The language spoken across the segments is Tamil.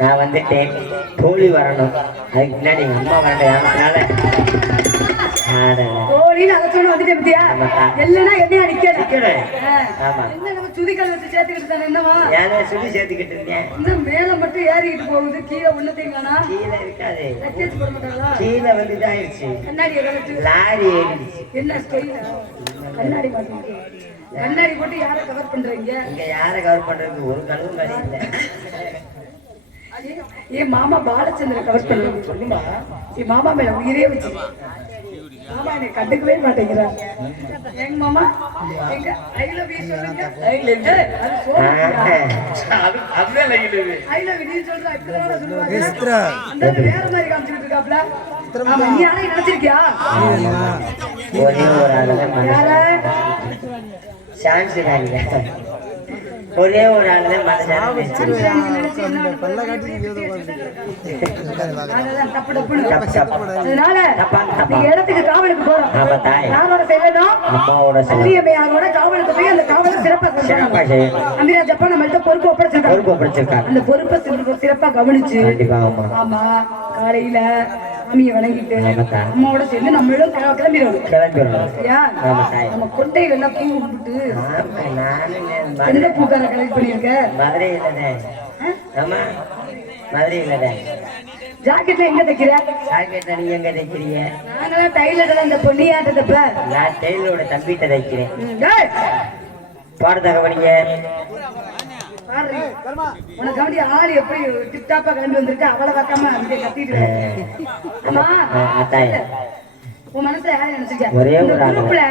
நான் வந்துட்டேன். தோழி வரணும், அதுக்கு முன்னாடி எங்க அம்மா வரணும். அதனால தோழின்னு அழைச்சோன்னு வந்துட்டேன் பத்தியா? இல்லைன்னா என்னையா நிக்கல. ஆமா, என்ன நம்ம சுதிக்கால் வச்சு சேர்த்துக்கிட்டு தானே? என்னவா ஏன்னா சுடி சேர்த்துக்கிட்டு இருக்கேன். இன்னும் மேல மட்டும் ஏறிக்கிட்டு போகுது, கீழே ஒண்ணத்தையும் காணா. கீழே இருக்காது, லக்கேஜ் போட மாட்டாங்களா? கீழே வந்து இதாயிருச்சு, கண்ணாடி கலச்சு லாரி ஏறிடுச்சு. என்ன ஸ்டைல்? கண்ணாடி மாட்டீங்க. கண்ணாடி போட்டு யாரை கவர் பண்றீங்க? இங்க யாரை கவர் பண்றதுக்கு ஒரு கழுவும் கடை இல்லை. என் மாமா பாலச்சந்திர கவர் பண்ணுவாங்க. சொல்லுமா, என் மாமா மேல உயிரே வச்சு மாமா என்னை கண்டுக்கவே மாட்டேங்கிறார். எங்க மாமா எங்க ஐ லவ் யூ சொல்லுங்க. ஐ லவ் யூ அது ஐ லவ் யூ நீ சொல்ற இப்பதான் சொல்லுவாங்க. அந்த வேற மாதிரி காமிச்சிட்டு இருக்காப்ல. ஆமா, நீ யாரை நினைச்சிருக்கியா? ஒரே ஒரு ஆளுதான் யாரா? சான்ஸ் தாங்க, ஒரே ஒரு ஆளுதான் மனசார இடத்துக்கு காவலுக்கு போறோம். யாரோட செய்யணும்? அம்மாவோட சல்லியம்மையாரோட காவலுக்கு போய் அந்த காவலை சிறப்பா செய்யணும். அமீரா ஜப்பான் நம்மள்ட்ட பொறுப்பு ஒப்படைச்சிருக்காங்க. அந்த பொறுப்பை சிறப்பா கவனிச்சு, ஆமா, காலையில சாமியை வணங்கிட்டு அம்மாவோட சேர்ந்து நம்மளும் கிளம்பிடணும். நம்ம கொண்டையில எல்லாம் பூ விட்டுட்டு எந்த பூக்கார கலெக்ட் பண்ணிருக்க? மதுரையில ஜாக்கெட்ல எங்க தைக்கிற? ஜாக்கெட்ல நீ எங்க தைக்கிறீங்க? நாங்களாம் டைலர்ல இந்த பொன்னியாட்டதப்ப நான் டெய்லரோட தம்பிட்ட தைக்கிறேன். பாடத்தாக படிங்க. உனக்கு கவனி ஆள் எப்படி டிப்டாப்பா கிளம்பி வந்திருக்க? அவளை பார்க்காம அப்படியே கத்திட்டு. ஆமா, உன் மனசுல யாரும் நினைச்சிருக்கா? குரூப்ல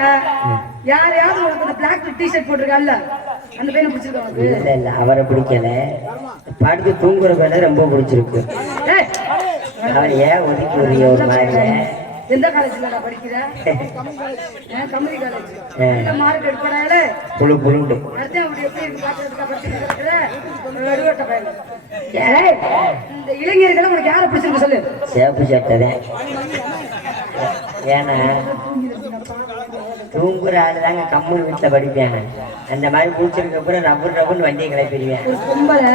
யாரையாவது உனக்கு அந்த பிளாக் டி-ஷர்ட் போட்டிருக்கான்ல, அந்த பையனை பிடிச்சிருக்கா உனக்கு? இல்ல, அவரை பிடிக்கல. படுத்து தூங்குற பேர ரொம்ப பிடிச்சிருக்கு. அவர் ஏன் ஒதுக்கி ஒரு மாதிரி? எந்த காலேஜ்ல படிக்கிற? Community college. மார்க் எடுப்படால புழு புழுண்டு இந்த இளைஞர்கள் உனக்கு யாரை பிடிச்சிருக்கு சொல்லு? சேப்பு சட்டதான். ஏன்னா தூங்குற ஆளு தாங்க கம்முனு வீட்டுல படிப்பாங்க. அந்த மாதிரி முடிச்சிருக்க அப்புறம் ரப்புன்னு வண்டியை கிளப்பிடுவேன். ஒரு பொம்பளை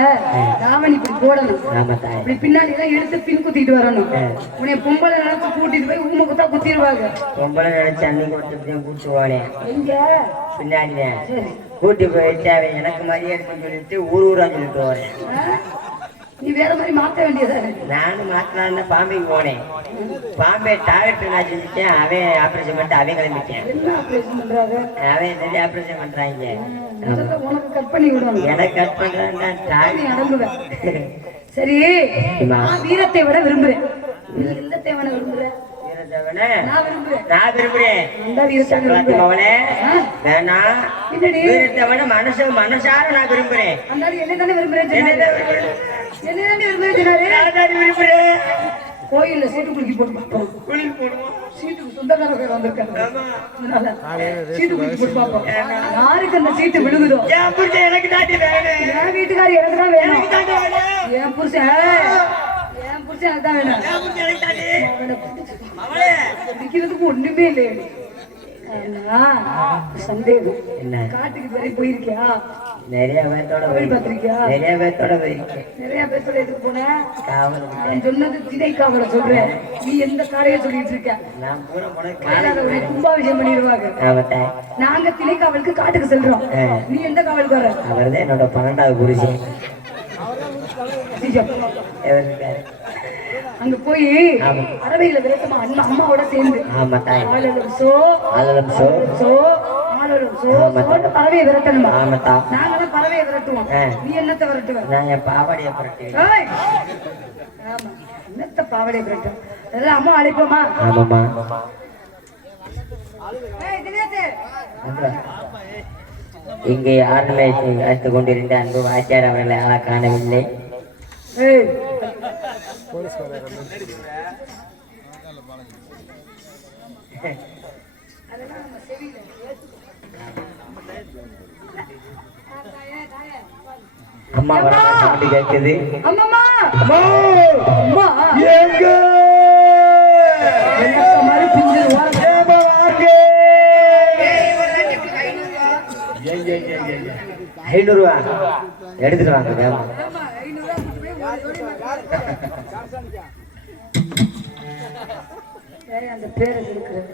தாவணி இப்படி போடணும். ஆமா தாய், இப்படி பின்னாடி எல்லாம் எடுத்து பின் குத்திட்டு வரணும். உன்னை பொம்பளை நினைச்சு கூட்டிட்டு போய் ஊமை குத்தா குத்திடுவாங்க. பொம்பளை நினைச்சு அன்னைக்கு ஒருத்தர் கூட்டுவானே எங்க பின்னாடிதான் கூட்டி போயிட்டு அவன் எனக்கு மரியாதை இருக்குன்னு சொல்லிட்டு ஊரா சொல்லிட்டு வரேன். நீ வேற மாதிரி மாத்த வேண்டியதா? நானும் மாத்தலான்னு பாம்பேக்கு போனேன். பாம்பே டாக்டர் நான் செஞ்சுட்டேன். அவன் ஆபரேஷன் பண்ணிட்டு அவன் கிளம்பிட்டேன். என்ன ஆபரேஷன் பண்றாங்க? அவன் சொல்லி ஆபரேஷன் பண்றாங்க. உனக்கு கட் பண்ணி விடுவாங்க. எனக்கு கட் பண்றேன். சரி, நான் வீரத்தை விட விரும்புறேன். நீ இல்லத்தை விட விரும்புறேன். மனசார நான் விரும்புறேன். கோயில்ல சீட்டு குலுக்கி போட்டு சீட்டுக்கு சொந்தக்காரங்க வந்திருக்காங்க. சீட்டு குலுக்கி போட்டு பார்ப்போம் யாருக்கு அந்த சீட்டு விழுகுதோ. எனக்கு தாண்டி வேணும். என் வீட்டுக்காரி எனக்கு தான் வேணும். என் புருஷன் எனக்கு தான் வேணும். பிடிக்கிறதுக்கு ஒண்ணுமே இல்லையே. சந்தேகம் என்ன? காட்டுக்கு பேரை போயிருக்கியா? நிறைய பேர்த்தோட பார்த்திருக்கியா? நிறைய பேர்த்தோட போயிருக்கேன். நிறைய பேர்த்தோட எதுக்கு போன? நான் சொன்னது திணை காவலை சொல்றேன். நீ எந்த காரைய சொல்லிட்டு இருக்க? நான் பூரா போன கும்பாபிஷேகம் பண்ணிடுவாங்க. நாங்க திணை காவலுக்கு காட்டுக்கு செல்றோம். நீ எந்த காவலுக்கு வர? அவர்தான் என்னோட 12வது புருஷன். அங்க போய் அரவையில விளக்கமா அம்மாவோட சேர்ந்து பறவையை விரட்டணுமா? நாங்களும் பறவையை விரட்டுவோம். நீ என்னத்தை விரட்டுவ? பாவாடைய விரட்டுவேன். ஆமா, என்னத்த பாவாடைய விரட்டும்? அதெல்லாம் அம்மா அழைப்போமா? ஆமாமா. இங்கே யாருமே அழைத்துக் கொண்டிருந்த அன்பு வாத்தியார் அவர்களை யாரா காணவில்லை. அம்மா வர கேக்குது. ₹500 எடுத்துட்டு வாங்க. அந்த பேரை கொடுக்குறது